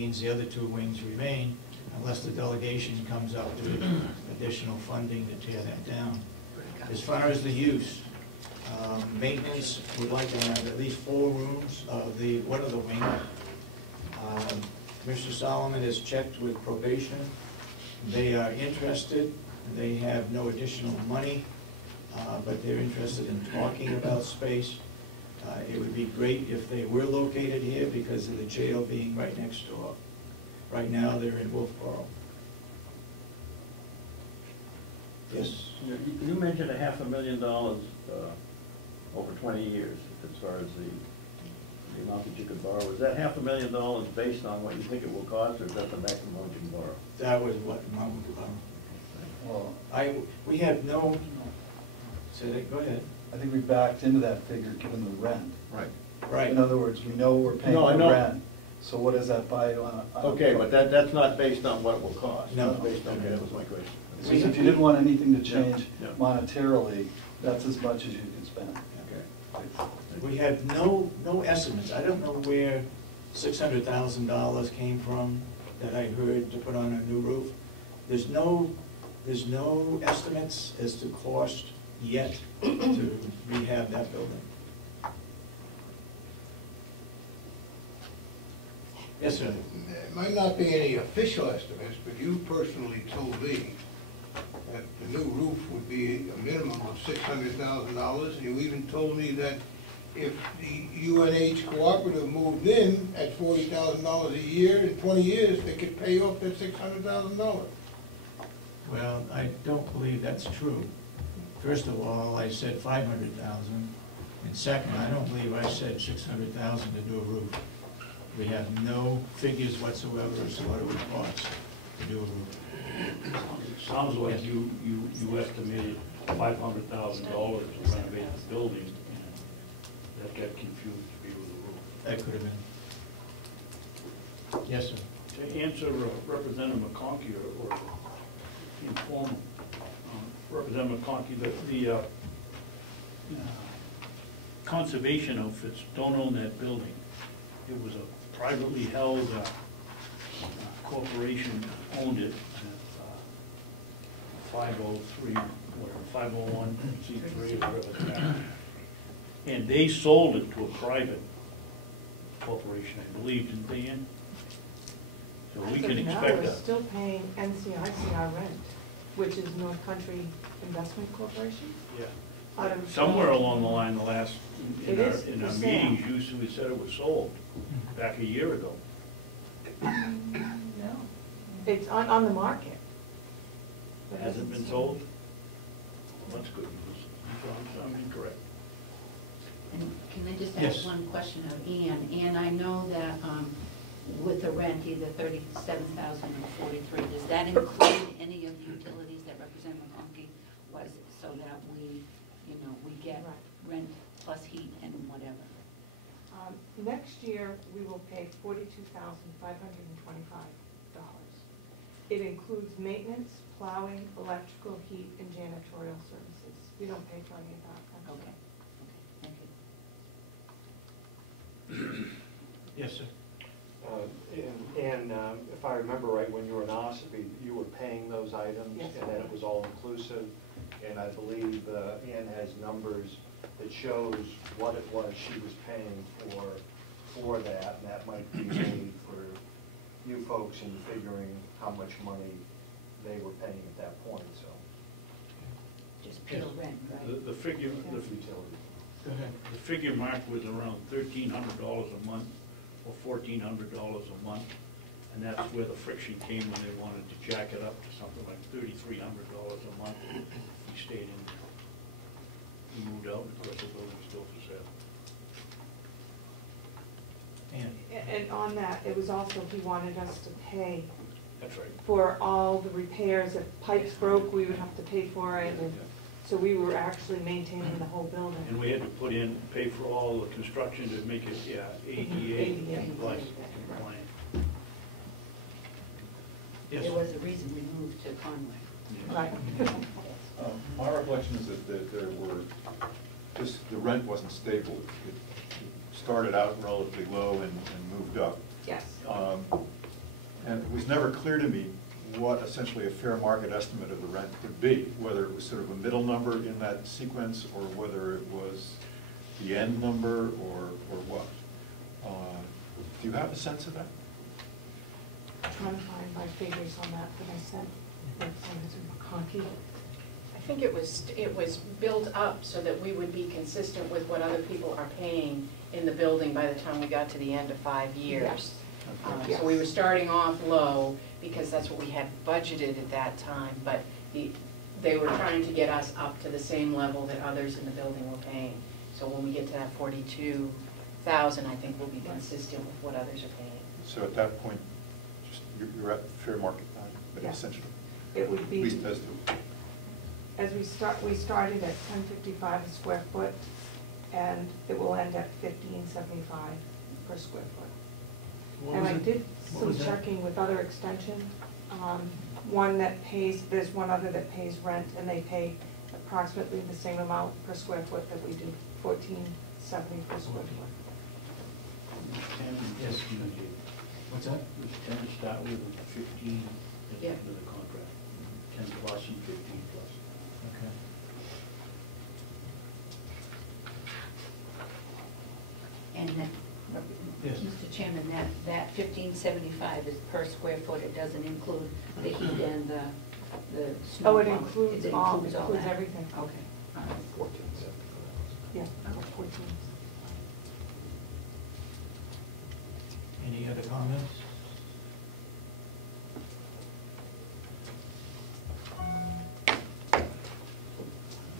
means the other two wings remain unless the delegation comes up with additional funding to tear that down. As far as the use, maintenance would like to have at least 4 rooms of one of the wings. Mr. Solomon has checked with probation. They are interested. They have no additional money, but they're interested in talking about space. It would be great if they were located here because of the jail being right next door. Right now, they're in Wolfboro. Yes? You mentioned $500,000 over 20 years as far as the amount that you could borrow. Is that $500,000 based on what you think it will cost, or is that the maximum you can borrow? That was what well, we have no. Say that. Go ahead. I think we backed into that figure given the rent. Right. Right. In other words, we know we're paying the rent. So what does that buy on a okay, but that's not based on what it will cost. No. Based on, okay, that was my question. So if you didn't want anything to change monetarily, that's as much as you can spend. Okay. We have no estimates. I don't know where $600,000 came from that I heard to put on a new roof. There's no estimates as to cost yet to rehab that building. Yes, sir. There might not be any official estimates, but you personally told me that the new roof would be a minimum of $600,000, and you even told me that if the UNH cooperative moved in at $40,000 a year, in 20 years, they could pay off that $600,000. Well, I don't believe that's true. First of all, I said $500,000, and second, I don't believe I said $600,000 to do a roof. We have no figures whatsoever as to what it would cost to do a roof. It sounds like you estimated $500,000 to renovate the building, and that got confused to be with the roof. That could have been. Yes, sir. To answer Representative McConkey, or inform Representative McConkey, the conservation outfits don't own that building. It was a privately held corporation owned it, 503, whatever, 501c3 or whatever that. And they sold it to a private corporation, I believe, didn't they, Ann? So we can expect No, we're that. still paying NCICR rent, which is North Country Investment Corporation. Yeah. Out of- Somewhere along the line, the last, in our for sale. meetings, we said it was sold back a year ago. No. It's on the market. But Hasn't it's been sold? Well, that's good news. I'm incorrect. And can I just Yes. ask one question of Ann? Ann, I know that with the rent, either $37,000 or $43,000, does that include any of the utilities that Representative McConkey was, so that we get rent plus heat and whatever? Next year, we will pay $42,525. It includes maintenance, plowing, electrical, heat, and janitorial services. We don't pay for any of that. Okay. Thank you. Yes, sir. And if I remember right, when you were in Ossipee, you were paying those items, Yes. and then it was all inclusive. And I believe Ann has numbers that shows what it was she was paying for that, and that might be made for you folks in figuring how much money they were paying at that point. So Just pure rent, right? The figure, utility. Go ahead. the figure mark was around $1,300 a month or $1,400 a month, and that's where the friction came when they wanted to jack it up to something like $3,300 a month. We stayed in there. We moved out, and of course the building's still for sale. And on that, it was also, he wanted us to pay That's right. for all the repairs. If pipes broke, we would have to pay for it. And so we were actually maintaining the whole building. And we had to pay for all the construction to make it, ADA compliant. Yes. There was a reason we moved to Conway. Right. My recollection is that there were, the rent wasn't stable. It started out relatively low and moved up. Yes. And it was never clear to me what essentially a fair market estimate of the rent would be, whether it was sort of a middle number in that sequence, or whether it was the end number, or what. Do you have a sense of that? I'm trying to find my figures on that I sent. That's Conky. I think it was built up so that we would be consistent with what other people are paying in the building by the time we got to the end of 5 years. Yes. So we were starting off low because that's what we had budgeted at that time, but they were trying to get us up to the same level that others in the building were paying. So when we get to that 42,000, I think we'll be consistent with what others are paying. So at that point, just you're at fair market value, but Yes. essentially. It would At be, least as to. as we started at $10.55 a square foot, and it will end at $15.75 per square foot. What And was I it? did What some was that? checking with other extension. One that pays, there's one other that pays rent, and they pay approximately the same amount per square foot that we do, $14.70 per square foot. 10 and Yes. 15, Jay. What's that? It was 10 to start with, and 15 at the Yeah. end of the contract. 10 plus and 15 plus. Okay. And that, Yes. Mr. Chairman, that $15.75 is per square foot, it doesn't include the heat and the snow Oh, it pump. includes It all, includes includes that. everything. Okay, all right. 14.75. Yeah, 14. Any other comments?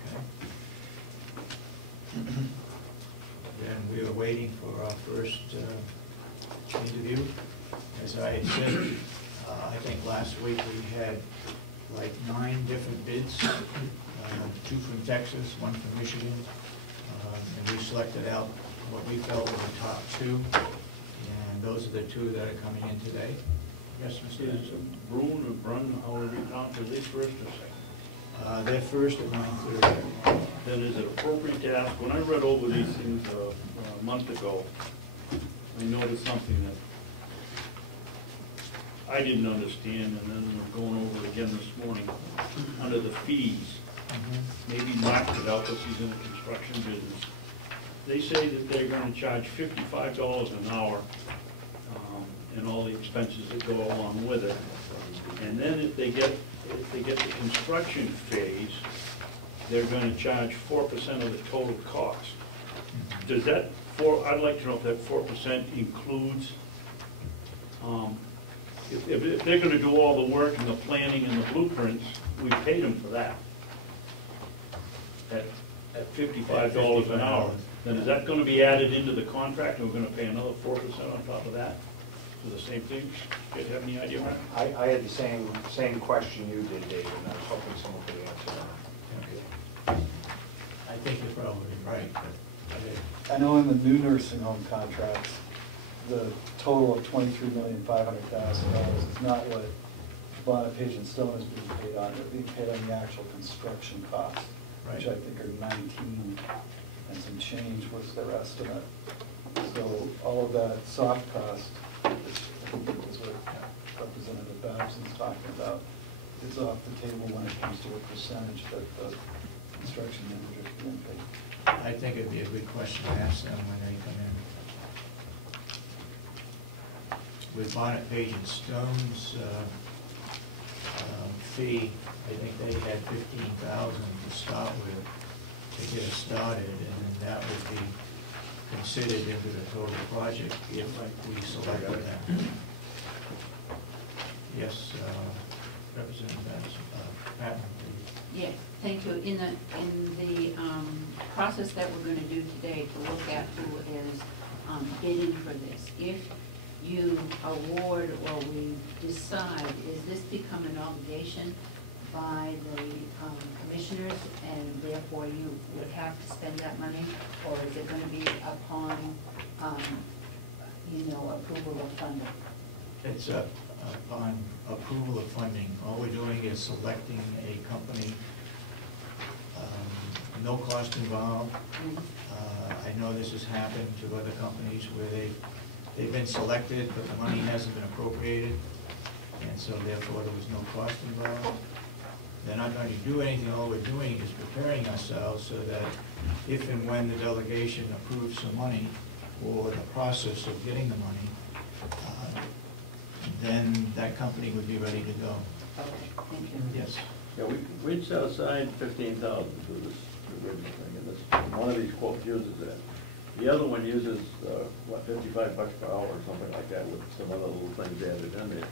Okay. Then we are waiting for our first interview. As I had said, I think last week we had like 9 different bids, 2 from Texas, 1 from Michigan, and we selected out what we felt were the top 2, and those are the 2 that are coming in today. Yes, Mr. Is Anderson? Bruin or Brun, however you count, are they first or second? They're first at 9:30. Then is it appropriate to ask, when I read over these things a month ago, I noticed something that I didn't understand, and then I'm going over it again this morning. Under the fees, maybe Mark could help us, he's in the construction business. They say that they're gonna charge $55 an hour, and all the expenses that go along with it. And then if they get the construction phase, they're gonna charge 4% of the total cost. Does that, I'd like to know if that 4% includes, if they're gonna do all the work and the planning and the blueprints, we paid them for that. At $55 an hour. Then is that gonna be added into the contract, and we're gonna pay another 4% on top of that for the same thing? Do you have any idea, Mark? I had the same question you did, David, and I was hoping someone could answer that. Okay. I think you're probably right, but I know in the new nursing home contracts, the total of $23,500,000 is not what Bonapage and Stone is being paid on. They're being paid on the actual construction costs, which I think are 19 and some change was their estimate. So all of that soft cost, which I think is what Representative Babson's talking about, is off the table when it comes to a percentage that the construction manager is being paid. I think it'd be a good question to ask them when they come in. With Bonnet, Page and Stone's fee, I think they had $15,000 to start with, to get us started, and then that would be considered into the total project if we selected them. Yes, Representative Patton, please. Yeah, thank you. In the process that we're going to do today to look at who is bidding for this, if you award or we decide, is this become an obligation by the commissioners, and therefore you would have to spend that money, or is it going to be upon, approval of funding? It's upon approval of funding. All we're doing is selecting a company, no cost involved. I know this has happened to other companies where they've been selected, but the money hasn't been appropriated. and so therefore there was no cost involved. They're not going to do anything, all we're doing is preparing ourselves so that if and when the delegation approves some money or the process of getting the money, then that company would be ready to go. Okay, thank you. Yes. Yeah, we'd set aside 15,000 for this original thing, and this, one of these quotes uses that. The other one uses, what, $55 per hour or something like that with some other little things added in there.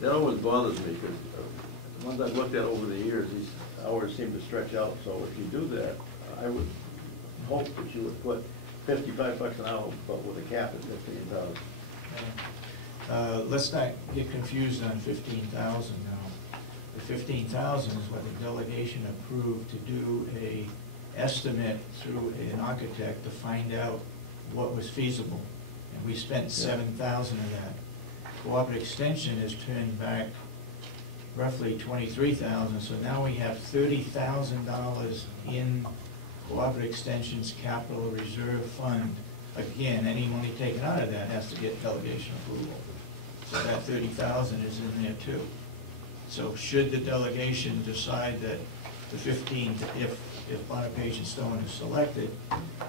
That always bothers me, because the ones I've looked at over the years, these hours seem to stretch out, so if you do that, I would hope that you would put $55 an hour, but with a cap at 15,000. Let's not get confused on 15,000 now. The 15,000 is what the delegation approved to do a estimate through an architect to find out what was feasible. And we spent 7,000 of that. Cooperative Extension has turned back roughly 23,000, so now we have $30,000 in Cooperative Extension's capital reserve fund. Again, any money taken out of that has to get delegation approval. So that 30,000 is in there too. So should the delegation decide that the 15, if Bonapage and Stone is selected,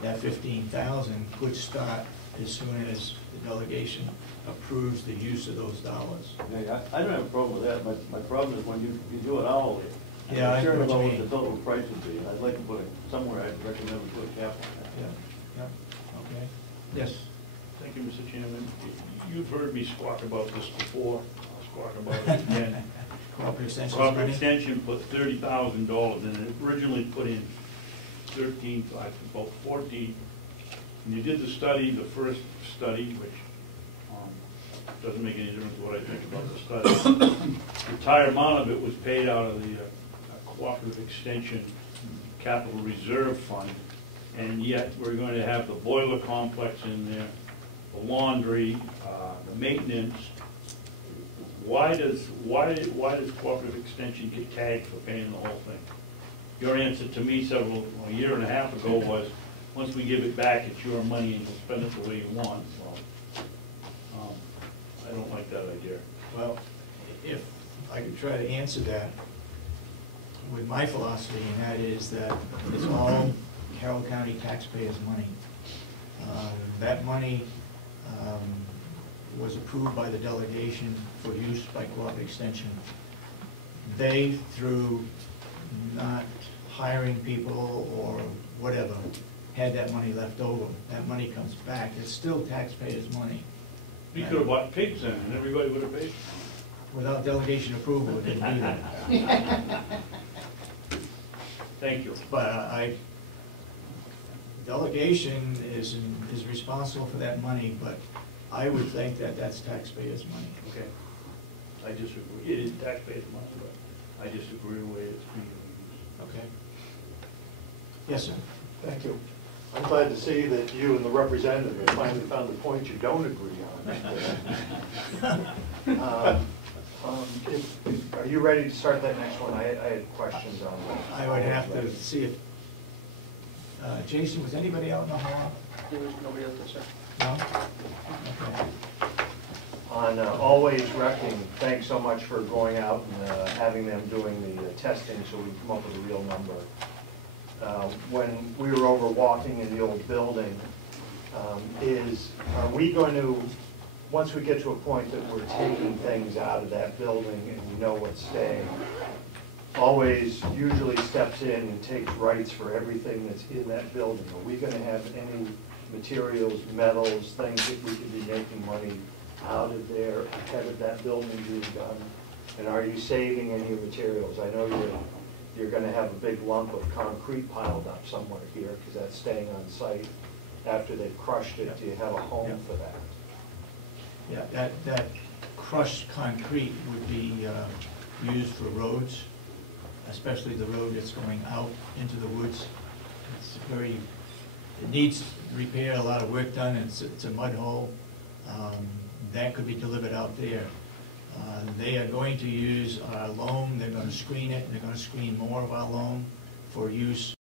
that 15,000 could start as soon as the delegation approves the use of those dollars. Yeah, I don't have a problem with that. My problem is when you do it hourly. Yeah, I I'm sure know what about you what the mean. total price would be. I'd like to put it somewhere. I'd recommend we put a cap on that. Yeah, yeah, okay. Yes. Thank you, Mr. Chairman. You've heard me squawk about this before. I'll squawk about it again. Cooperative Extension's Cooperative money? Extension put $30,000 and it originally put in 13, about 14. And you did the study, the first study, which doesn't make any difference what I think about the study. The entire amount of it was paid out of the Cooperative Extension Capital Reserve Fund, and yet we're going to have the boiler complex in there, the laundry, the maintenance. Why does Cooperative Extension get tagged for paying the whole thing? Your answer to me a year and a half ago was, once we give it back, it's your money and you'll spend it the way you want. Well, I don't like that idea. Well, if I could try to answer that with my philosophy, and that is that it's all Carroll County taxpayers' money. That money was approved by the delegation for use by Cooperative Extension. They, through not hiring people or whatever, had that money left over. That money comes back. It's still taxpayers' money. We could have bought pigs in and everybody would have paid. Without delegation approval, it didn't do that. Thank you. But delegation is responsible for that money, but I would think that that's taxpayers' money. Okay. I disagree. It is taxpayers' money, but I disagree with the way it's being used. Okay. Yes, sir. Thank you. I'm glad to see that you and the representative have finally found a point you don't agree on. Are you ready to start that next one? I had questions on that. I would have to see if, Jason, was anybody out in the hall? There was nobody else, sir. No? Okay. On Always Wrecking, thanks so much for going out and having them doing the testing so we can come up with a real number. When we were over walking in the old building, are we going to, once we get to a point that we're taking things out of that building and we know what's staying, Always usually steps in and takes rights for everything that's in that building? Are we going to have any materials, metals, things that we could be making money out of there ahead of that building being done? And are you saving any materials? I know you're going to have a big lump of concrete piled up somewhere here because that's staying on site after they've crushed it. Do you have a home for that? Yeah, that crushed concrete would be used for roads, especially the road that's going out into the woods. It's it needs repair, a lot of work done, it's a mud hole. That could be delivered out there. They are going to use our loam, they're going to screen it, and they're going to screen more of our loam for use